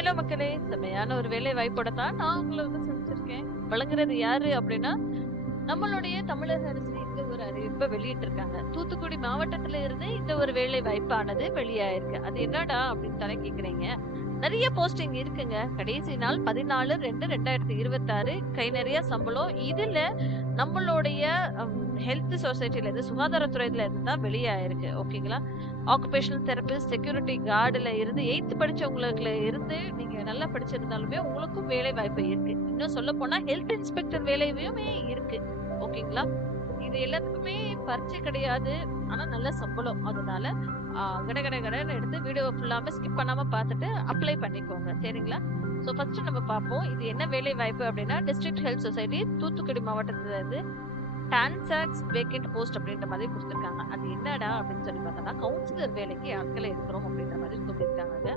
Hello மக்களே! செம்மையான ஒரு வேலை வாய்ப்போட தான் நான் உங்கள வந்து சந்திச்சிருக்கேன். வழங்குறது யாரு அப்டின்னா, நம்மளுடைய தமிழக அரசு இந்த ஒரு அறிவிப்ப வெளியிட்டிருக்காங்க. தூத்துக்குடி மாவட்டத்துல இருந்து இந்த ஒரு வேலை வாய்ப்பானது வெளியாயிருக்கு. அது என்னடா அப்டின்னு தானே கேட்குறீங்க. நெறைய போஸ்டிங் இருக்குங்க. கடைசி நாள் 14/2/2026 கை நெறைய சம்பளம். இதுல நம்மளுடைய ஹெல்த் சொசைட்டில இருந்து சுகாதாரத்துறையில இருந்து தான் வெளியாயிருக்கு. ஓகேங்களா? ஆக்குபேஷனல் தெரபிஸ்ட், செக்யூரிட்டி கார்டுல இருந்து 8த் படிச்சவங்களுக்குல இருந்து நீங்க நல்லா படிச்சிருந்தாலுமே உங்களுக்கும் வேலை வாய்ப்பு இருக்கு. இன்னும் சொல்லப்போனா ஹெல்த் இன்ஸ்பெக்டர் வேலையுமே இருக்கு. ஓகேங்களா? இது எல்லாத்துக்குமே பரீட்சை கிடையாது. ஆனா நல்ல சம்பளம். அதனால கட கட கடன்னு எடுத்து வீடியோவ ஃபுல்லாமே ஸ்கிப் பண்ணாம பார்த்துட்டு அப்ளை பண்ணிக்கோங்க. சரிங்களா? ஸோ ஃபர்ஸ்ட் நம்ம பார்ப்போம். இது என்ன வேலை வாய்ப்பு அப்டின்னா, டிஸ்ட்ரிக்ட் ஹெல்த் சொசைட்டி தூத்துக்குடி மாவட்டத்துல இருந்து டான்சாக்ஸ் வேக்கன்ட் போஸ்ட் அப்படின்ற மாதிரி குடுத்துருக்காங்க. அது என்னடா அப்படின்னு சொல்லி பார்த்தோம்னா, கவுன்சிலர் வேலைக்கு ஆட்கள எடுக்கிறோம் அப்படின்ற மாதிரி சொல்லியிருக்காங்கங்க.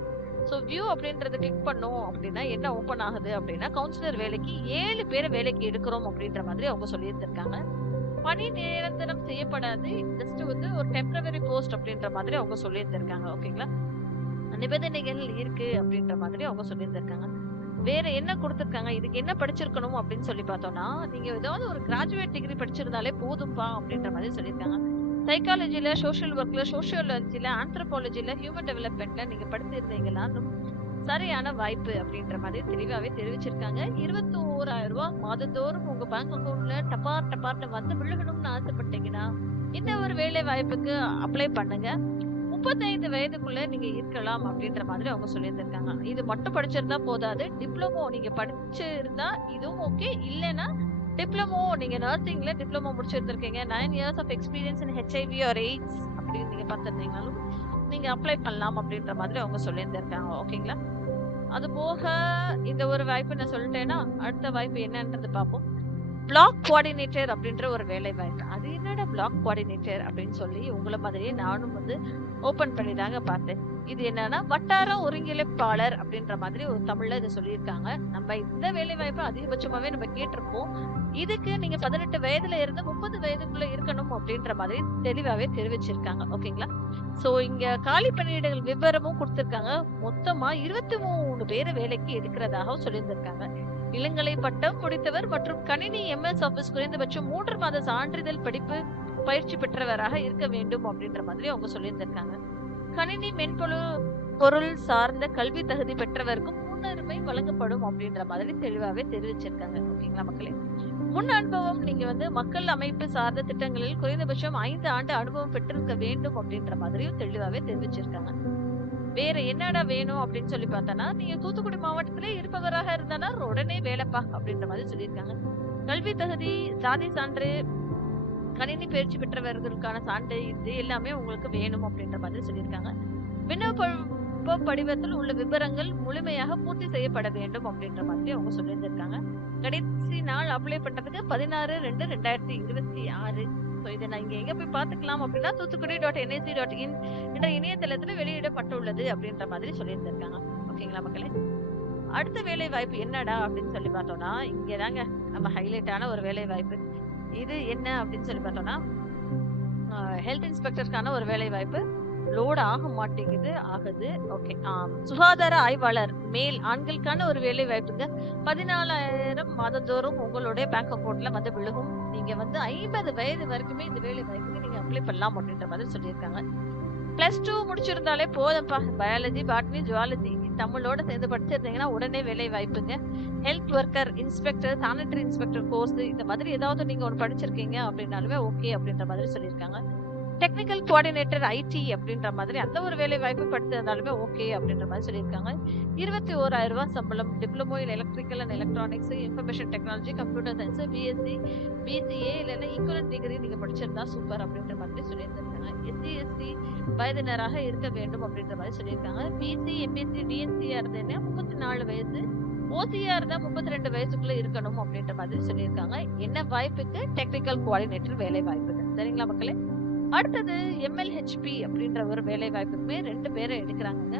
ஸோ வியூ அப்படின்றத கிளிக் பண்ணோம் அப்படின்னா என்ன ஓப்பன் ஆகுது அப்படின்னா, கவுன்சிலர் வேலைக்கு 7 பேர வேலைக்கு எடுக்கிறோம் அப்படின்ற மாதிரி அவங்க சொல்லியிருந்திருக்காங்க. பணி நிரந்தரம் செய்யப்படாது. ஜஸ்ட் வந்து ஒரு டெம்பரவரி போஸ்ட் அப்படின்ற மாதிரி அவங்க சொல்லியிருந்திருக்காங்க. ஓகேங்களா? நிபந்தனைகள் இருக்கு அப்படின்ற மாதிரி அவங்க சொல்லியிருந்திருக்காங்க. வேற என்ன குடுத்துருக்காங்க? இதுக்கு என்ன படிச்சிருக்கணும் அப்படின்னு சொல்லி பார்த்தோம்னா, நீங்க ஏதாவது ஒரு கிராஜுவேட் டிகிரி படிச்சிருந்தாலே போதும்பா அப்படின்ற மாதிரி சொல்லியிருக்காங்க. சைக்காலஜில, சோஷியல் ஒர்க்ல, சோஷியாலஜில, ஆந்த்ரோபாலஜில, ஹியூமன் டெவலப்மென்ட்ல நீங்க படிச்சிருந்தீங்கன்னா சரியான வாய்ப்பு அப்படின்ற மாதிரி தெளிவாவே தெரிவிச்சிருக்காங்க. ரூ. 21,000 மாதந்தோறும் உங்க பேங்க் அக்கவுண்ட்ல டபார் டபார்னு வந்து விழுகணும்னு ஆசைப்பட்டீங்கன்னா, இந்த ஒரு வேலை வாய்ப்புக்கு அப்ளை பண்ணுங்க. 35 வயதுக்குள்ள நீங்க இருக்கலாம் அப்படின்ற மாதிரி அவங்க சொல்லியிருந்திருக்காங்க. இது மட்டும் படிச்சிருந்தா போதாது. டிப்ளமோ நீங்க படிச்சிருந்தா இதுவும் ஓகே. இல்லன்னா டிப்ளமோ நீங்க நர்சிங்ல டிப்ளமோ முடிச்சிருந்திருக்கீங்க. 9 years of experience in HIV or AIDS அப்படின்னு நீங்க பார்த்திருந்தீங்கனாலும் நீங்க அப்ளை பண்ணலாம் அப்படின்ற மாதிரி அவங்க சொல்லியிருந்திருக்காங்க. ஓகேங்களா? அது போக இந்த ஒரு வாய்ப்பு நான் சொல்லிட்டேன்னா, அடுத்த வாய்ப்பு என்னன்றது பார்ப்போம். பிளாக் கோஆர்டினேட்டர் அப்படின்ற ஒரு வேலை வாய்ப்பு. அது என்னடா பிளாக் கோஆர்டினேட்டர் அப்படின்னு சொல்லி உங்கள மாதிரியே நானும் வந்து ஓபன் பண்ணி தாங்க பார்த்தேன். இது என்னன்னா வட்டார ஒருங்கிணைப்பாளர் அப்படின்ற மாதிரி ஒரு தமிழ்ல இத சொல்லியிருக்காங்க. நம்ம இந்த வேலை வாய்ப்பு அதிகபட்சமாவே நம்ம கேட்டிருப்போம். இதுக்கு நீங்க 18 வயதுல இருந்து 30 வயதுக்குள்ள இருக்கணும் அப்படின்ற மாதிரி தெளிவாவே தெரிவிச்சிருக்காங்க. ஓகேங்களா? சோ இங்க காலி பணியிடங்கள் விவரமும் கொடுத்திருக்காங்க. மொத்தமா 23 பேரை வேலைக்கு எடுக்கிறதாக சொல்லியிருந்திருக்காங்க. இளங்கலை பட்டம் முடித்தவர் மற்றும் கணினி எம்எஸ் ஆபீஸ் குறைந்தபட்சம் 3 மாத சான்றிதழ் படிப்பு பயிற்சி பெற்றவராக இருக்க வேண்டும் அப்படின்ற மாதிரி அவங்க சொல்லியிருந்திருக்காங்க. கணினி பொருள் சார்ந்த கல்வி தகுதி பெற்றவருக்கும் முன்னுரிமை வழங்கப்படும் அப்படின்ற மாதிரி தெளிவாவே தெரிவிச்சிருக்காங்க. ஓகேங்களா மக்களே? முன் அனுபவம் நீங்க வந்து மக்கள் அமைப்பு சார்ந்த திட்டங்களில் குறைந்தபட்சம் 5 ஆண்டு அனுபவம் பெற்றிருக்க வேண்டும் அப்படின்ற மாதிரியும் தெளிவாவே தெரிவிச்சிருக்காங்க. வேற என்னடா வேணும் அப்படின்னு சொல்லி பார்த்தோன்னா, நீங்க தூத்துக்குடி மாவட்டத்திலே இருப்பவராக இருந்தானா உடனே வேலைப்பா அப்படின்ற மாதிரி சொல்லியிருக்காங்க. கல்வி தகுதி, சாதி சான்று, கணினி பயிற்சி பெற்றவர்களுக்கான சான்று இது எல்லாமே உங்களுக்கு வேணும் அப்படின்ற மாதிரி சொல்லியிருக்காங்க. விண்ணப்ப படிவத்தில் உள்ள விவரங்கள் முழுமையாக பூர்த்தி செய்யப்பட வேண்டும் அப்படின்ற மாதிரி அவங்க சொல்லியிருந்திருக்காங்க. கடைசி நாள் அப்ளை பண்றதுக்கு 16/2/2026. இதை நான் இங்க எங்க போய் பார்த்துக்கலாம் அப்படின்னா தூத்துக்குடி.nic.in என்ற இணையதளத்துல வெளியிடப்பட்டுள்ளது அப்படின்ற மாதிரி சொல்லியிருந்திருக்காங்க. ஓகேங்களா மக்களே? அடுத்த வேலை வாய்ப்பு என்னடா அப்படின்னு சொல்லி பார்த்தோம்னா, இங்கதாங்க நம்ம ஹைலைட்டான ஒரு வேலை வாய்ப்பு. இது என்ன அப்படின்னு சொல்லி பார்த்தோம்னா, ஹெல்த் இன்ஸ்பெக்டருக்கான ஒரு வேலை வாய்ப்பு. லோட் ஆக மாட்டேங்குது, ஆகுது. ஓகே. சுகாதார ஆய்வாளர் மேல் ஆண்களுக்கான ஒரு வேலை வாய்ப்புங்க. 14,000 மாதந்தோறும் உங்களுடைய பேங்க் அக்கவுண்ட்ல வந்து விழுகும். நீங்க வந்து 50 வயது வரைக்குமே இந்த வேலை வாய்ப்புக்கு நீங்க அப்ளை பண்ணலாம் அப்படின்ற மாதிரி சொல்லியிருக்காங்க. +2 முடிச்சிருந்தாலே போதும்பா. பயாலஜி, பாட்னி, ஜுவாலஜி தமிழோட சேர்ந்து படிச்சிருந்தீங்கன்னா உடனே வேலை வாய்ப்புங்க. Health worker, inspector, sanitary inspector course இந்த மாதிரி ஏதாவது நீங்க ஒன்று படிச்சிருக்கீங்க அப்படின்னாலுமே ஓகே அப்படின்ற மாதிரி சொல்லியிருக்காங்க. டெக்னிக்கல் கோஆர்டினேட்டர் ஐடி அப்படின்ற மாதிரி அந்த ஒரு வேலை வாய்ப்பு படிச்சிருந்தாலுமே ஓகே அப்படின்ற மாதிரி சொல்லியிருக்காங்க. ரூ. 21,000 சம்பளம். Diploma in electrical and electronics, information technology, computer science, BSc, BCA இல்லைன்னா ஈக்குவலன்ட் டிகிரி நீங்க படிச்சிருந்தா சூப்பர் அப்படின்ற மாதிரி சொல்லியிருந்திருக்காங்க. எஸ்சி வயதினராக இருக்க வேண்டும் அப்படின்ற மாதிரி சொல்லியிருக்காங்க. பிசி, எம்பிசி, டிஎன்சியா இருந்தேன்னா 34 வயசு, ஓசியா இருந்தா 32 வயசுக்குள்ள இருக்கணும் அப்படின்ற மாதிரி சொல்லியிருக்காங்க. என்ன வாய்ப்புக்கு? டெக்னிக்கல் கோஆர்டினேட்டர் வேலை வாய்ப்புக்கு. சரிங்களா மக்களே? அடுத்தது எம்எல்ஹெச்பி அப்படின்ற ஒரு வேலை வாய்ப்புக்குமே 2 பேரை எடுக்கிறாங்க.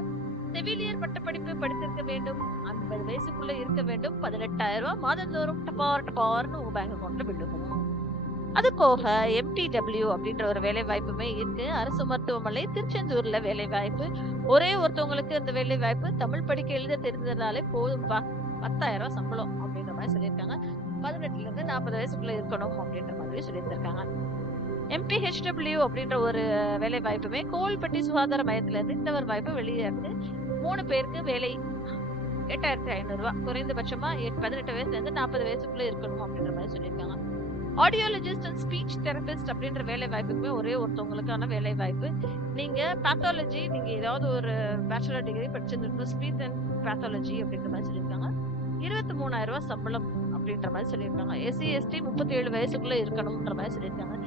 செவிலியர் பட்டப்படிப்பு படித்திருக்க வேண்டும், 50 வயசுக்குள்ள இருக்க வேண்டும், 18,000 மாதந்தோறும் டபார்னு உங்க பேங்க் அக்கவுண்ட்ல விழுகும். அது போக எம்டிடபிள்யூ அப்படின்ற ஒரு வேலை வாய்ப்புமே இருக்கு. அரசு மருத்துவமனை திருச்செந்தூர்ல வேலை வாய்ப்பு. ஒரே ஒருத்தவங்களுக்கு இந்த வேலை வாய்ப்பு தமிழ் படிக்க எழுத தெரிஞ்சதுனாலே போதும்பா, 10,000 சம்பளம் அப்படின்ற மாதிரி சொல்லியிருக்காங்க. 18ல இருந்து 40 வயசுக்குள்ள இருக்கணும் அப்படின்ற மாதிரி சொல்லியிருக்காங்க. எம்பிஹெச்டபிள்யூ அப்படின்ற ஒரு வேலை வாய்ப்புமே கோவில்பட்டி சுகாதார மையத்துல இருந்து இந்த ஒரு வாய்ப்பு வெளியே இருக்கு. 3 பேருக்கு வேலை 8,500 ரூபாய். குறைந்தபட்சமா 18 வயசுல இருந்து 40 வயசுக்குள்ள இருக்கணும் அப்படின்ற மாதிரி சொல்லியிருக்காங்க. ஆடியோலஜிஸ்ட் அண்ட் ஸ்பீச் தெரபிஸ்ட் அப்படின்ற வேலை வாய்ப்புக்குமே ஒரே ஒருத்தவங்களுக்கான வேலை வாய்ப்பு. நீங்க பேத்தாலஜி, நீங்க ஏதாவது ஒரு பேச்சுலர் டிகிரி படிச்சிருந்திருக்கணும். ஸ்பீச் அண்ட் பேத்தாலஜி அப்படின்ற மாதிரி சொல்லியிருக்காங்க. 23,000 ரூபாய் சம்பளம் அப்படின்ற மாதிரி சொல்லியிருக்காங்க. எஸ்சி எஸ்டி 37 வயசுக்குள்ள இருக்கணும்ன்ற மாதிரி சொல்லியிருக்காங்க.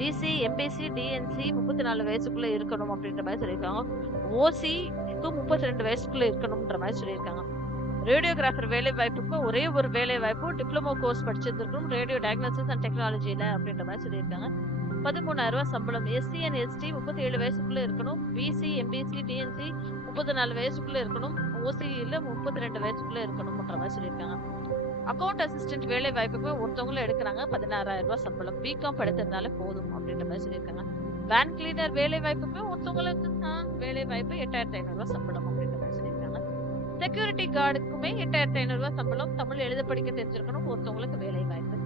பிசி எம்பிசி டிஎன்சி 34 வயசுக்குள்ள இருக்கணும் அப்படின்ற மாதிரி சொல்லியிருக்காங்க. ஓசிக்கு 32 வயசுக்குள்ள இருக்கணும்ன்ற மாதிரி சொல்லியிருக்காங்க. ரேடியோகிராஃபர் வேலை வாய்ப்புக்கு ஒரே ஒரு வேலை வாய்ப்பு, டிப்ளமோ கோர்ஸ் படிச்சிருந்திருக்கணும் ரேடியோ டயக்னோசிஸ் அண்ட் டெக்னாலஜில அப்படின்ற மாதிரி சொல்லியிருக்காங்க. 13,000 ரூபாய் சம்பளம். எஸ்சி அண்ட் எஸ்டி 37 வயசுக்குள்ள இருக்கணும். பிசி எம்பிசி டிஎன்சி 34 வயசுக்குள்ள இருக்கணும். ஓசியில 32 வயசுக்குள்ள இருக்கணும்ன்ற மாதிரி சொல்லியிருக்காங்க. அக்கௌண்ட் அசிஸ்டன்ட் வேலை வாய்ப்புக்கு ஒருத்தவங்களும் எடுக்கிறாங்க. 16,000 ரூபாய் சம்பளம். பிகாம் படித்திருந்தாலே போதும் அப்படின்ற மாதிரி சொல்லியிருக்காங்க. வேன் கிளீனர் வேலை வாய்ப்புக்கு ஒருத்தவங்களுக்கு வேலை வாய்ப்பு 8,500 ரூபாய் சம்பளம் அப்படின்ற மாதிரி சொல்லியிருக்காங்க. செக்யூரிட்டி கார்டுக்குமே 8,500 ரூபாய் சம்பளம். தமிழ் எழுத படிக்க தெரிஞ்சிருக்கணும் ஒருத்தவங்களுக்கு வேலை வாய்ப்பு.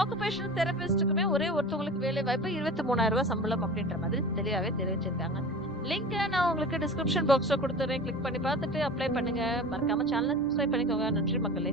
ஆக்குபேஷனல் தெரபிஸ்டுக்குமே ஒரே ஒருத்தவங்களுக்கு வேலை வாய்ப்பு 23,000 ரூபாய் சம்பளம் அப்படின்ற மாதிரி தெளிவாவே தெரிவிச்சிருக்காங்க. லிங்க் நான் உங்களுக்கு டிஸ்கிரிப்ஷன் பாக்ஸ்ல கொடுத்துறேன். கிளிக் பண்ணி பார்த்துட்டு அப்ளை பண்ணுங்க. மறக்காம சேனலை சப்ஸ்கிரைப் பண்ணிக்கோங்க. நன்றி மக்களே.